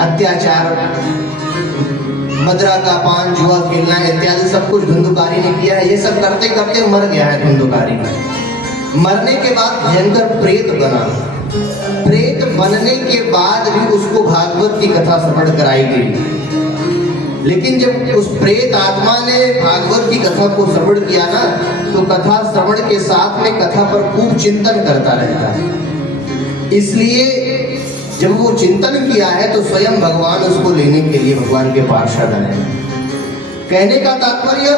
अत्याचार, मदरा का पान, जुआ खेलना इत्यादि सब कुछ धुंधुकारी ने किया है। ये सब करते करते मर गया है धुंधुकारी में। मरने के बाद भयंकर प्रेत बना। प्रेत बनने के बाद भी उसको भागवत की कथा श्रवण कराई गई। लेकिन जब उस प्रेत आत्मा ने भागवत की कथा को श्रवण किया ना, तो कथा श्रवण के साथ में कथा पर खूब चिंतन करता रहता है। इसलिए जब वो चिंतन किया है तो स्वयं भगवान उसको लेने के लिए भगवान के पार्षद आए। कहने का तात्पर्य,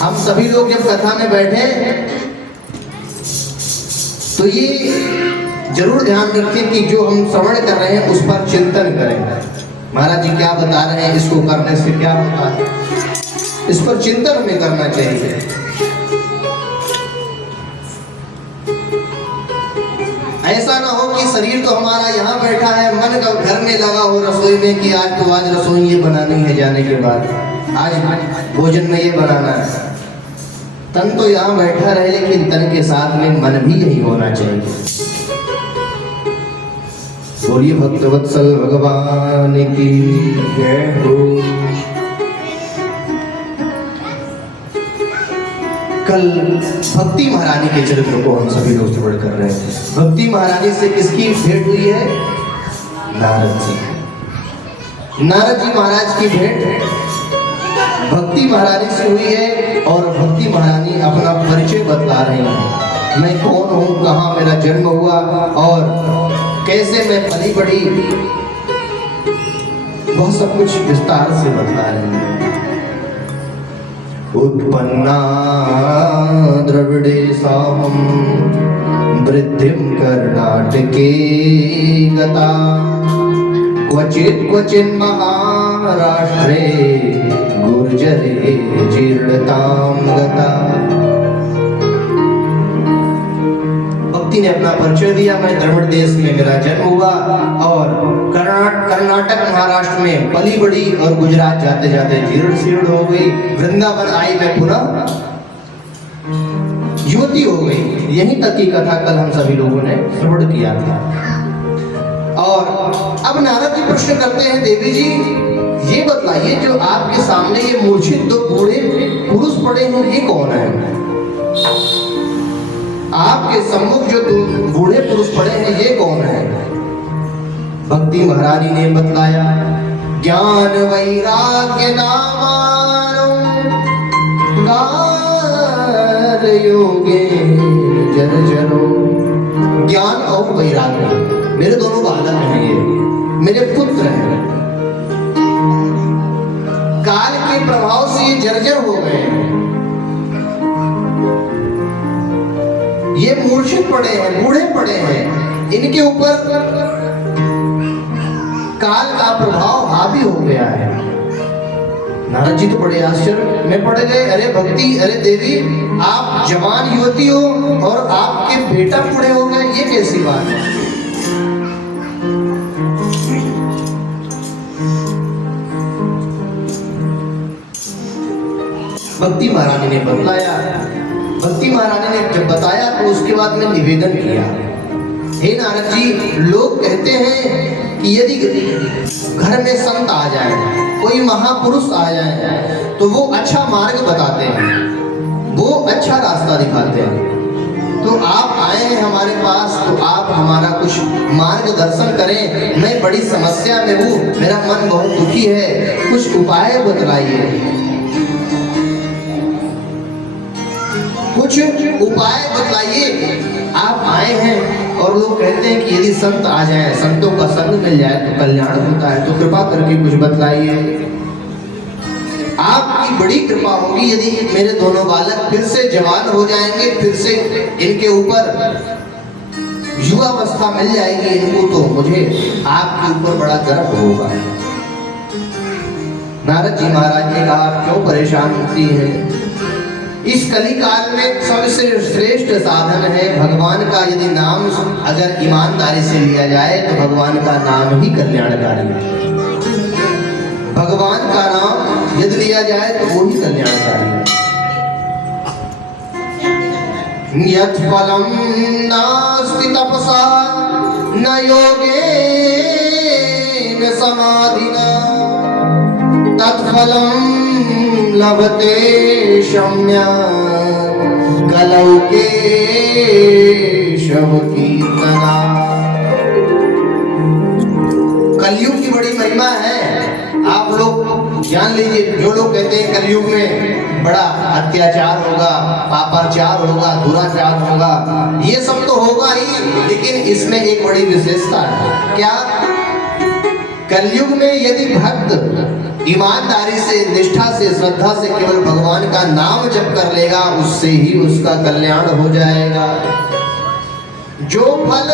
हम सभी लोग जब कथा में बैठे तो ये जरूर ध्यान रखें कि जो हम श्रवण कर रहे हैं उस पर चिंतन करें। महाराज जी क्या बता रहे हैं, इसको करने से क्या होता है, इस पर चिंतन हमें करना चाहिए। ऐसा ना हो कि शरीर तो हमारा यहाँ बैठा है, मन का घर में लगा हो रसोई में कि आज रसोई ये बनानी है, जाने के बाद आज भोजन में ये बनाना है। तन तो यहाँ बैठा रहे, लेकिन तन के साथ में मन भी यही होना चाहिए। बोलिए भक्तवत्सल भगवान की जय हो। कल भक्ति महारानी के चरित्र को हम सभी लोग श्रवण कर रहे हैं। भक्ति महारानी से किसकी भेंट हुई है? नारद जी। नारद जी महाराज की भेंट भक्ति महारानी से हुई है और भक्ति महारानी अपना परिचय बतला रही है। मैं कौन हूँ, कहाँ मेरा जन्म हुआ और कैसे मैं पली बढ़ी, बहुत सब कुछ विस्तार से बतला रहे हैं। उत्पन्ना द्रविडेशाहं वृद्धिं कर्णाटके गता, क्वचिन् महाराष्ट्रे गुर्जरे जीर्णतां गता। भक्ति ने अपना परिचय दिया, मैं द्रविड़ देश में मेरा जन्म हुआ और कर्नाटक महाराष्ट्र में पली बड़ी और गुजरात जाते जाते जीर्ण शीर्ण हो गई। वृंदावन आई मैं पुनः युवती हो गई। यहीं तक की कथा कल हम सभी लोगों ने श्रवण किया था। और अब नारद जी प्रश्न करते हैं, देवी जी ये बतलाइए, जो आपके सामने ये मूर्छित दो बूढ़े पुरुष पड़े हैं, ये कौन है? आपके सम्मुख जो दो बूढ़े पुरुष पड़े हैं, ये कौन है? भक्ति महारानी ने बतलाया, ज्ञान वैराग्य नामानो गार योगे जर्जरो। ज्ञान और वैराग्य मेरे दोनों बालक हैं, ये मेरे पुत्र हैं। काल के प्रभाव से ये जर्जर हो गए हैं, ये मूर्छित पड़े हैं, बूढ़े पड़े हैं, इनके ऊपर काल का प्रभाव हावी हो गया है। नारद जी तो बड़े आश्चर्य में पड़ गए। अरे भक्ति, अरे देवी, आप जवान युवती हो और आपके बेटा बूढ़े हो गए, ये कैसी बात है? भक्ति महारानी ने बतलाया। भक्ति महारानी ने जब बताया तो उसके बाद में निवेदन किया, हे नारद जी, लोग कहते हैं कि यदि घर में संत आ जाए, कोई महापुरुष आ जाए, तो वो अच्छा मार्ग बताते हैं, वो अच्छा रास्ता दिखाते हैं। तो आप आए हैं हमारे पास, तो आप हमारा कुछ मार्गदर्शन करें। मैं बड़ी समस्या में हूँ, मेरा मन बहुत दुखी है, कुछ उपाय बतलाइए, कुछ उपाय बतलाइए। आप आए हैं और लोग कहते हैं कि यदि संत आ जाए, संतों का संग मिल जाए तो कल्याण होता है, तो कृपा करके कुछ बतलाइए। आपकी बड़ी कृपा होगी यदि मेरे दोनों बालक फिर से जवान हो जाएंगे, फिर से इनके ऊपर युवावस्था मिल जाएगी इनको, तो मुझे आपके ऊपर बड़ा गर्व होगा। नारद जी महाराज ने कहा, आप क्यों परेशान होती हैं? इस कलिकाल में सबसे श्रेष्ठ साधन है भगवान का। यदि नाम अगर ईमानदारी से लिया जाए तो भगवान का नाम ही कल्याणकारी है। भगवान का नाम यदि लिया जाए तो वो ही कल्याणकारी है। यत् फलं नास्ति तपसा न योगेन समाधिना तत्फलं लभते शम्या कलौ केशव कीर्तना। कलयुग की बड़ी महिमा है। आप लोग जान लीजिए, जो लोग कहते हैं कलयुग में बड़ा अत्याचार होगा, पापाचार होगा, दुराचार होगा, ये सब तो होगा ही, लेकिन इसमें एक बड़ी विशेषता है। क्या? कलयुग में यदि भक्त ईमानदारी से, निष्ठा से, श्रद्धा से केवल भगवान का नाम जप कर लेगा, उससे ही उसका कल्याण हो जाएगा। जो फल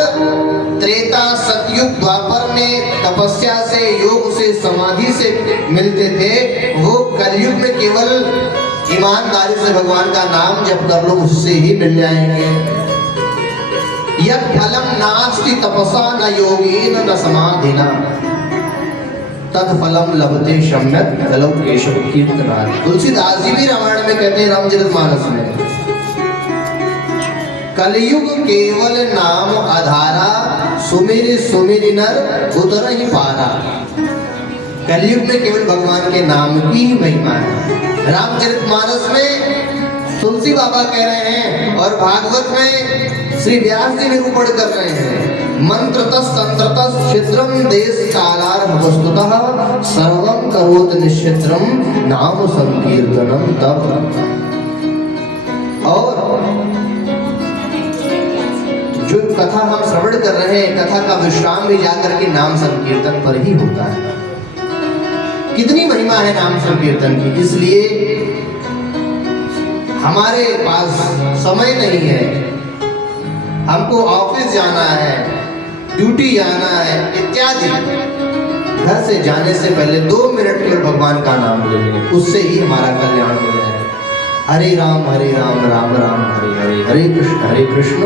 त्रेता, सतयुग, द्वापर में तपस्या से, योग से, समाधि से मिलते थे, वो कलयुग में केवल ईमानदारी से भगवान का नाम जप कर लो, उससे ही मिल जाएंगे। यत् फलम नास्ति तपसा न योगेन न समाधिना तत्फलम लभते शम्यक कलौ केशव कीर्तना। तुलसीदास जी भी रामायण में कहते हैं, रामचरितमानस में, कलयुग केवल नाम आधारा सुमिर सुमिर नर उतर ही पारा। कलयुग में केवल भगवान के नाम की ही महिमा है। रामचरितमानस में तुलसी बाबा कह रहे हैं और भागवत में श्री व्यास जी निरूपण कर रहे हैं, मंत्रतः तंत्रतः छिद्रम देश कालार्ह वस्तुतः सर्वं करोति निश्चित्रम नाम संकीर्तनम तब। और जो कथा हम श्रवण कर रहे हैं, कथा का विश्राम भी जाकर के नाम संकीर्तन पर ही होता है। कितनी महिमा है नाम संकीर्तन की। इसलिए हमारे पास समय नहीं है, हमको ऑफिस जाना है, ड्यूटी जाना है इत्यादि, घर से जाने से पहले 2 मिनट केवल भगवान का नाम ले लें, उससे ही हमारा कल्याण हो जाए। हरे राम राम राम हरे हरे, हरे कृष्ण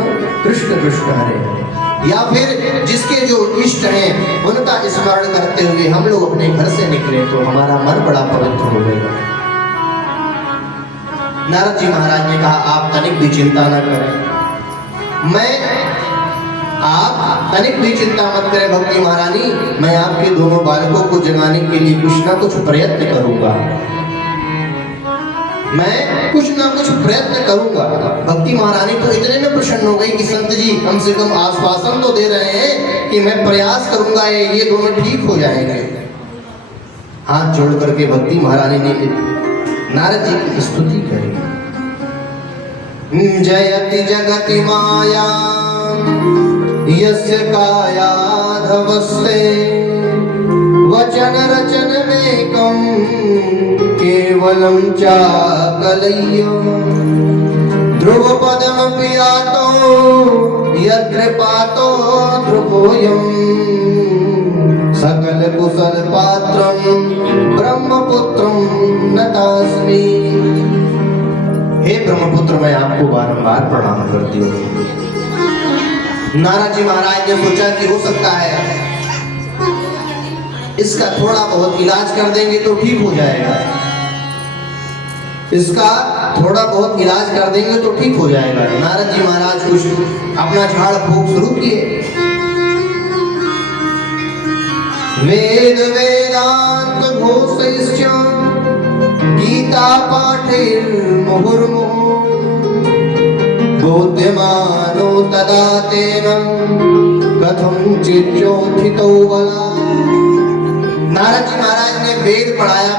कृष्ण कृष्ण हरे हरे। या फिर जिसके जो इष्ट हैं उनका स्मरण करते हुए हम लोग अपने घर से निकले तो हमारा मन बड़ा पवित्र हो जाएगा। नारद जी महाराज ने कहा, आप तनिक भी चिंता न करें, आप तनिक भी चिंता मत करें भक्ति महारानी, मैं आपके दोनों बालकों को जगाने के लिए कुछ ना कुछ प्रयत्न करूंगा, मैं कुछ ना कुछ प्रयत्न करूंगा। भक्ति महारानी तो इतने में प्रसन्न हो गई कि संत जी कम से कम आश्वासन तो दे रहे हैं कि मैं प्रयास करूंगा, ये दोनों ठीक हो जाएंगे। हाथ जोड़ करके भक्ति महारानी ने नारद जी की स्तुति करी। जयति जगति माया यस्य कायाधवस्ते वचन रचन में कम केवलम चाकलय्य ध्रुव पदम पियातो यद्रपातो ध्रुवोयम सकल कुशल पात्रम ब्रह्मपुत्रम नतास्मि। हे ब्रह्मपुत्र, मैं आपको बारंबार प्रणाम करती हूँ। नारद जी महाराज ने सोचा कि हो सकता है इसका थोड़ा बहुत इलाज कर देंगे तो ठीक हो जाएगा, इसका थोड़ा बहुत इलाज कर देंगे तो ठीक हो जाएगा। नारद जी महाराज कुछ अपना झाड़ फूंक शुरू किए। वेद वेदांत घोषयश्च गीता पाठेर मुहुर्मुहुः बोध्यमानो तदा तेन कथं चिज्योथितो बला। नारद जी महाराज ने वेद पढ़ाया,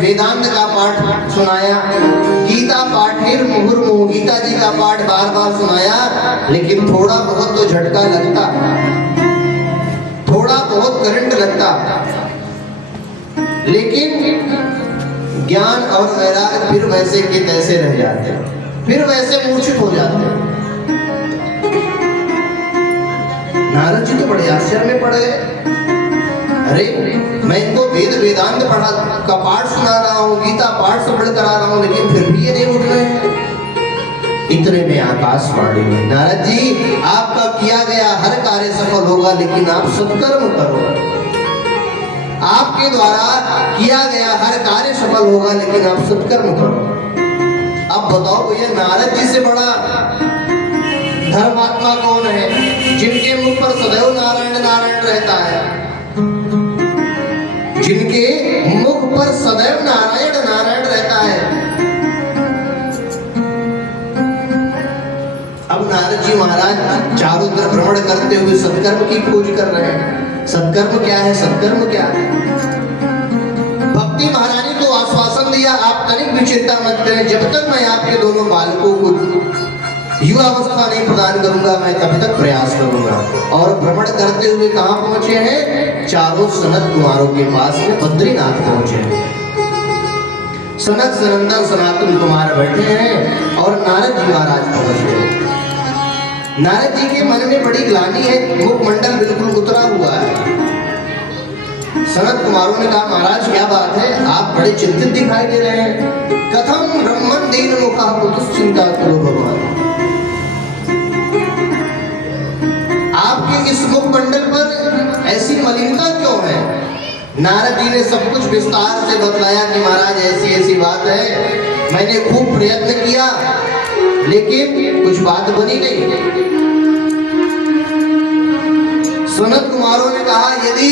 वेदांत का पाठ सुनाया, गीता पाठेर मुहुर्मुहुः, गीता जी का पाठ बार बार सुनाया, लेकिन थोड़ा बहुत तो झटका लगता, थोड़ा बहुत करंट लगता, लेकिन ज्ञान और वैराग्य फिर वैसे के तैसे रह जाते, फिर वैसे मूर्छित हो जाते। नारद जी तो बड़े आश्चर्य में पड़ गए। अरे मैं इनको वेद वेदांत पढ़ा का पाठ सुना रहा हूँ, गीता पाठ श्रवण करा रहा हूँ, लेकिन फिर भी ये नहीं उठ रहे हैं। इतने में आकाशवाणी हुई, नारद जी आपका किया गया हर कार्य सफल होगा, लेकिन आप सत्कर्म करो। आपके द्वारा किया गया हर कार्य सफल होगा, लेकिन आप सत्कर्म करो। अब बताओ भैया, नारद जी से बड़ा धर्मात्मा कौन है, जिनके मुख पर सदैव नारायण नारायण रहता है। चारों तरफ भ्रमण करते हुए सत्कर्म की खोज कर रहे हैं। सत्कर्म क्या है, सत्कर्म क्या है? भक्ति महारानी को आश्वासन दिया, आप तनिक भी चिंता मत करें, जब तक मैं आपके दोनों बालकों को युवा अवस्था नहीं प्रदान करूंगा मैं तब तक प्रयास करूंगा। और भ्रमण करते हुए कहाँ पहुंचे हैं? चारों सनत कुमारों के पास में बद्रीनाथ पहुंचे हैं। सनत सनंदन सनातन कुमार बैठे हैं और नारद जी महाराज पहुंच गए। नारद जी के मन में बड़ी ग्लानि है, मुखमंडल बिल्कुल उतरा हुआ है। सनत कुमारों ने कहा, महाराज क्या बात है, आप बड़े चिंतित दिखाई दे रहे हैं। कथम ब्रह्मन दीन मुखा चिंता करो भगवान, आपके इस मुखमंडल पर ऐसी मलिनता क्यों है? नारद जी ने सब कुछ विस्तार से बतलाया कि महाराज ऐसी ऐसी बात है, मैंने खूब प्रयत्न किया लेकिन कुछ बात बनी नहीं। सनत कुमारों ने कहा, यदि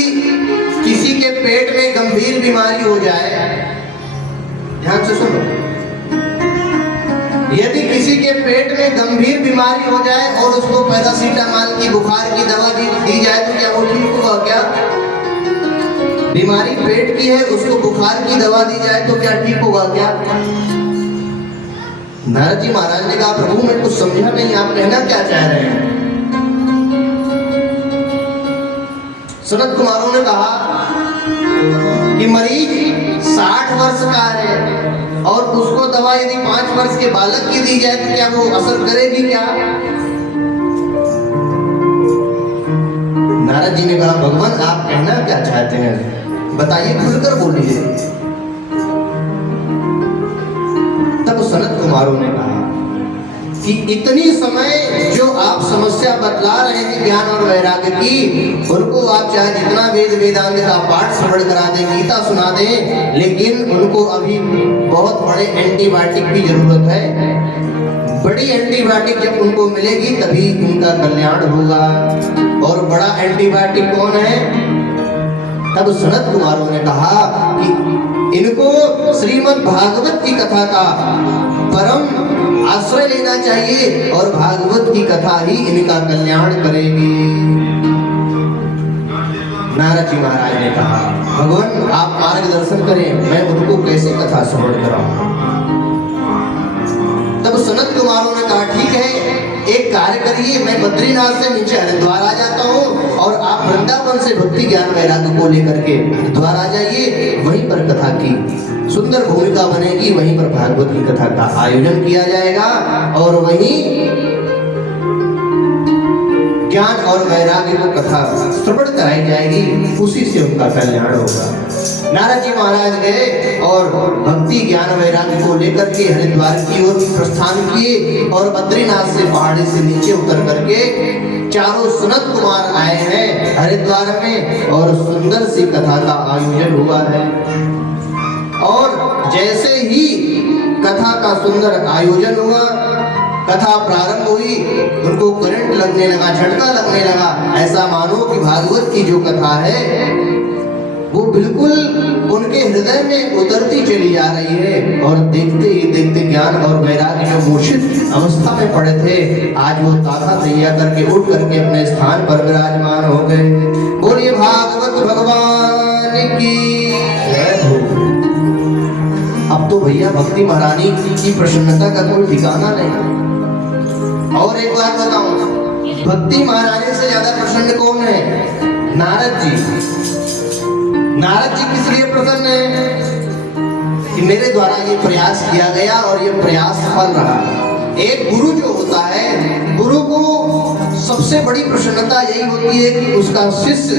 किसी के पेट में गंभीर बीमारी हो जाए, ध्यान से सुनो, यदि किसी के पेट में गंभीर बीमारी हो जाए और उसको पैरासीटामोल की बुखार की दवा दी जाए तो क्या वो ठीक होगा? क्या बीमारी पेट की है, उसको बुखार की दवा दी जाए तो क्या ठीक होगा? क्या? नारद जी महाराज ने कहा, प्रभु मैं कुछ समझा नहीं, आप कहना क्या चाह रहे हैं? सनत कुमारों ने कहा कि मरीज 60 वर्ष का है और उसको दवा यदि 5 वर्ष के बालक की दी जाए तो क्या वो असर करेगी? क्या? नारद जी ने कहा, भगवान आप कहना क्या चाहते हैं, बताइए, खुलकर बोलिए। तब सनत कुमारों ने कहा कि इतनी समय जो आप समस्या बतला रहे हैं ज्ञान और वैराग्य की, उनको आप चाहे जितना वेद वेदांत का पाठ श्रवण करा दें, गीता सुना दें, लेकिन उनको अभी बहुत बड़े एंटीबायोटिक की जरूरत है। बड़ी एंटीबायोटिक जब उनको मिलेगी तभी उनका कल्याण होगा। और बड़ा एंटीबायोटिक कौन है? तब सनत कुमारों ने कहा कि इनको श्रीमद् भागवत की कथा का परम आश्रय लेना चाहिए और भागवत की कथा ही इनका कल्याण करेगी। नारद जी महाराज ने कहा, भगवान आप मार्गदर्शन करें, मैं उनको कैसे कथा श्रवण कराऊं? तब सनत कुमारों ने कहा, ठीक है, एक कार्य करिए, मैं बद्रीनाथ से नीचे हरिद्वार आ जाता हूँ और आप वृंदावन से भक्ति ज्ञान वैराग्य को लेकर के हरिद्वार आ जाइए, वहीं पर कथा की सुंदर भूमिका बनेगी, वहीं पर भागवत की कथा का आयोजन किया जाएगा और वहीं ज्ञान और वैराग्य को कथा श्रवण कराई जाएगी, उसी से उनका कल्याण होगा। नारद जी महाराज गए और भक्ति ज्ञान वैराग्य को लेकर के हरिद्वार की ओर प्रस्थान किए और बद्रीनाथ से पहाड़ी से नीचे उतर करके चारों सनत कुमार आए हैं हरिद्वार में और सुंदर सी कथा का आयोजन हुआ है। और जैसे ही कथा का सुंदर आयोजन हुआ, कथा प्रारंभ हुई, उनको करंट लगने लगा, झटका लगने लगा, ऐसा मानो कि भागवत की जो कथा है वो बिल्कुल उनके हृदय में उतरती चली जा रही है। और देखते ही देखते ज्ञान और वैराग्य जो मूर्छित अवस्था में पड़े थे, आज वो ताका तैया करके उठ करके अपने स्थान पर विराजमान हो गए। बोलिए भागवत भगवान की जय हो। अब तो भैया भक्ति महारानी की प्रसन्नता का कोई ठिकाना नहीं। और एक बात बताऊं, भक्ति महारानी से ज्यादा प्रसन्न कौन है? नारद जी। नारद जी किस लिए प्रसन्न है? कि मेरे द्वारा ये प्रयास किया गया और ये प्रयास सफल रहा। एक गुरु जो होता है, गुरु को सबसे बड़ी प्रसन्नता यही होती है कि उसका शिष्य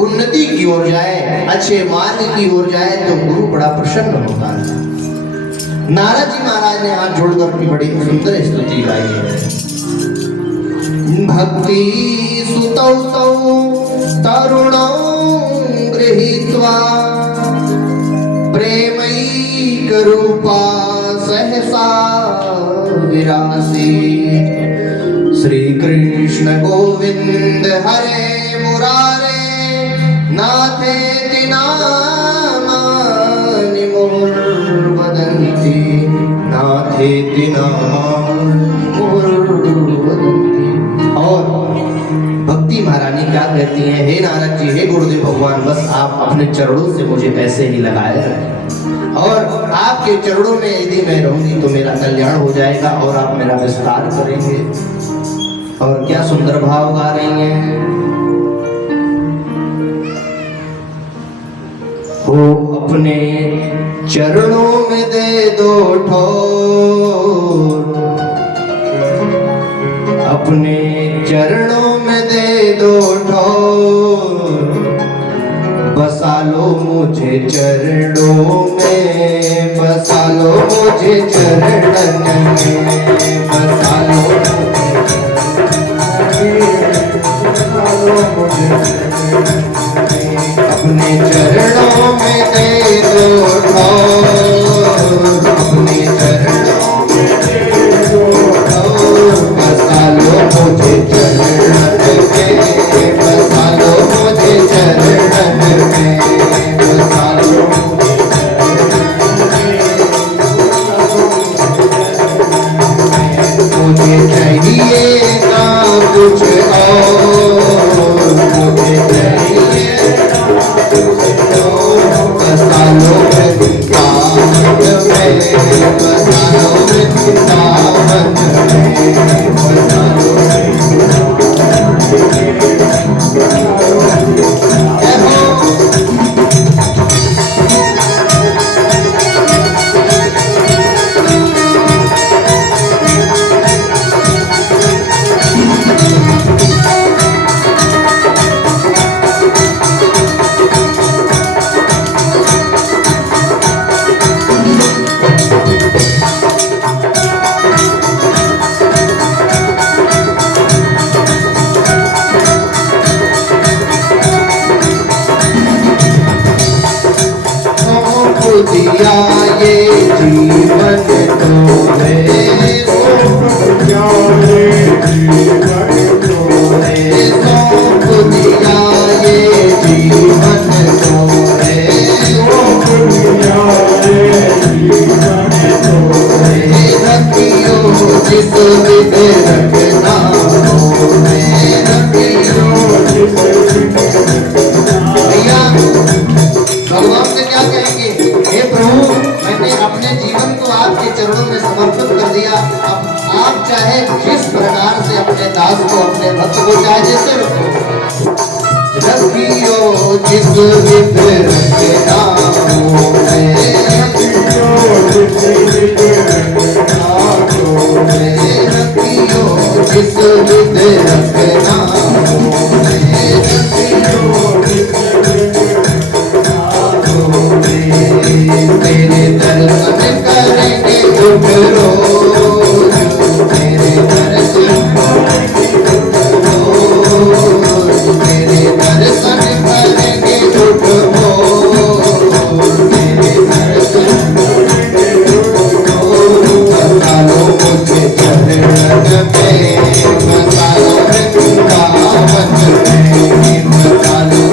उन्नति की ओर जाए, अच्छे मार्ग की ओर जाए, तो गुरु बड़ा प्रसन्न होता है। नारद जी महाराज ने हाथ जोड़कर की बड़ी सुंदर स्तुति गाई है। भक्ति सुतौ तौ तरुणौ गृहीत्वा प्रेमैक रूपा सहसा विरासी। श्री कृष्ण गोविंद हरे मुरारे नाथेति नामानि मुहुर्वदन्ति, नाथेति नामानि मुहुर्वदन्ति। और क्या कहती हैं, हे नारद जी, हे गुरुदेव भगवान, बस आप अपने चरणों से मुझे ऐसे ही लगाए रखें और आपके चरणों में यदि मैं रहूंगी तो मेरा कल्याण हो जाएगा और आप मेरा विस्तार करेंगे। और क्या सुंदर भाव गा रही हैं। हो अपने चरणों में दे दो ठोर, अपने चरणों में दे दो ठोर, बसा लो मुझे चरणों में, बसा लो मुझे चरणन में, बसा लो अपने चरणों में दे दो ठोर, अपने चरणों में दे दो ठोर, बसा लो मुझे चरणन में, बसा लो मुझे चरणन में, बसा लो मुझे चाहिए ना कुछ और, मुझे चाहिए बसा लो वृंदावन में, बसा लो वृंदावन में, बसा लो दिया ये जीवन तूने, दिया ये जीवन तूने, सौंप दिया ये जीवन तूने, सौंप दिया ये जीवन तूने, रखियो जिस विध रखना तूने, रखियो जिस विध भैया भगवान से क्या कहेंगे, हे प्रभु, मैंने अपने जीवन को आपके चरणों में समर्पित कर दिया। अब आप चाहे जिस प्रकार से अपने दास को, अपने भक्त को चाहे जैसे रखो, रखियो जिस विध रखना तूने, रखियो जिस विध रखना तूने, रखियो जिस विध रखना तूने, रखियो जिस तेरे दर्शन करेंगे दुख रोज, तेरे दर्शन करेंगे दुख रोज, तेरे दर्शन करेंगे दुख रोज, तेरे दर्शन करेंगे दुख रोज, बसा लो मुझे चरणन में, बसा लो वृंदावन में, बसा लो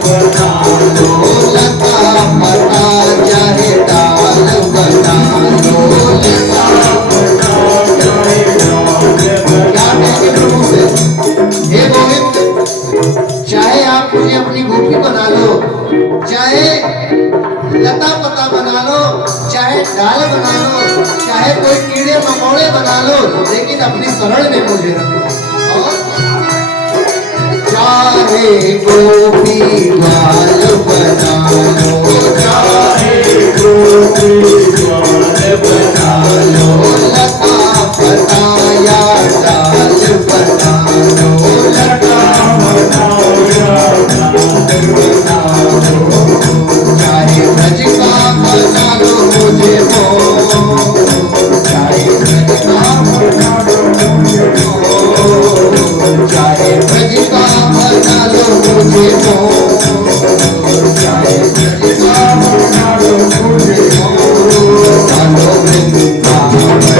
बना लो, लता पता चाहे डाल लेकिन अपनी शरण में मुझे रखो। और चाहे गोपी ग्वाल बना लो, चाहे गोपी ग्वाल बना लो, लता बताया डाल बना लो, लता बताया डाल बना लो, चाहे ब्रज का बना लो मुझे हो, चाहे ब्रज का बना लो मुझे हो, चाहे ब्रज का बना लो मुझे हो, चाहे ब्रज का बना लो मुझे हो, बना लो वृंदावन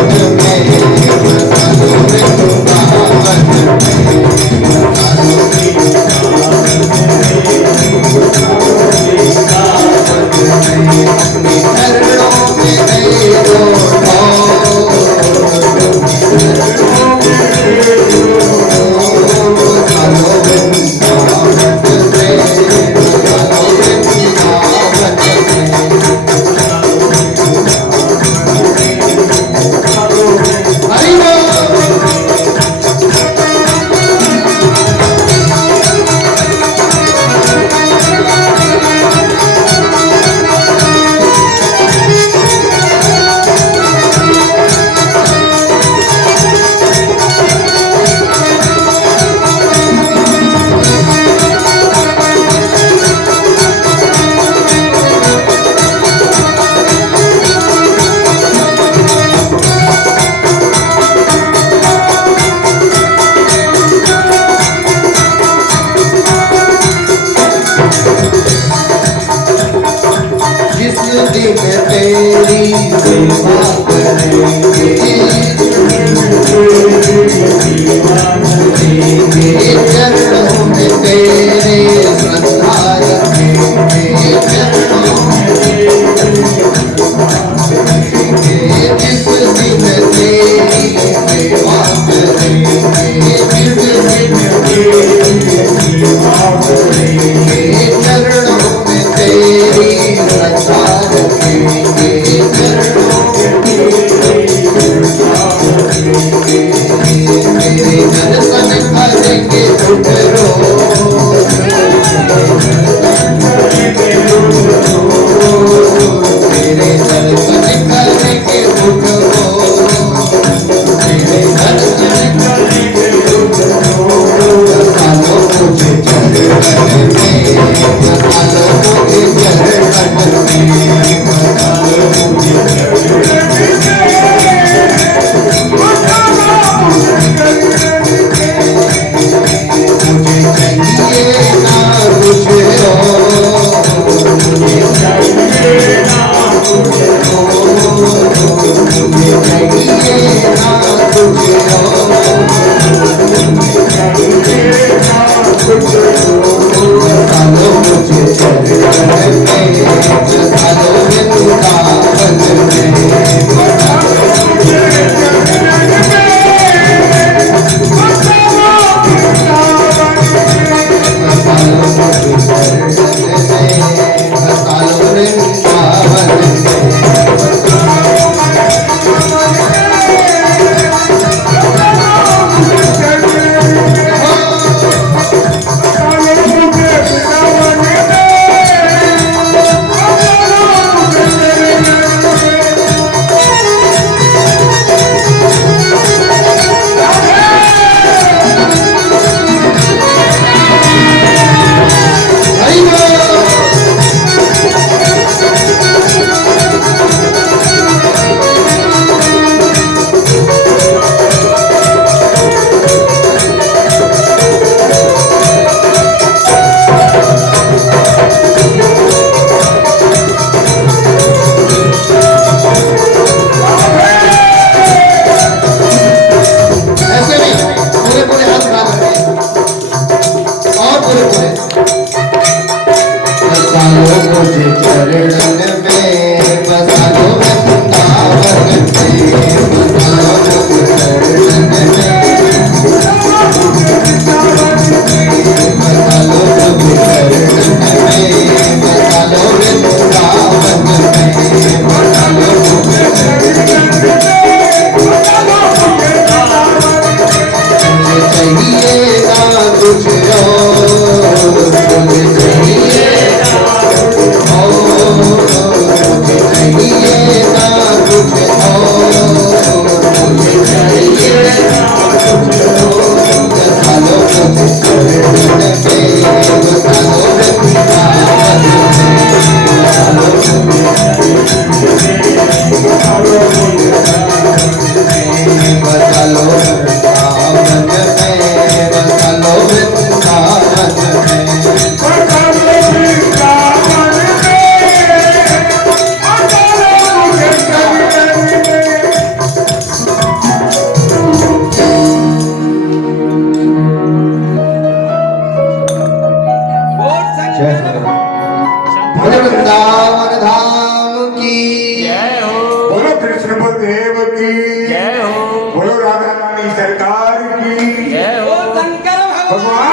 जय हो। बोलो वृंदावन धाम की जय हो बोलो कृष्ण बलदेव की जय हो बोलो राधा रानी सरकार की जय हो भगवान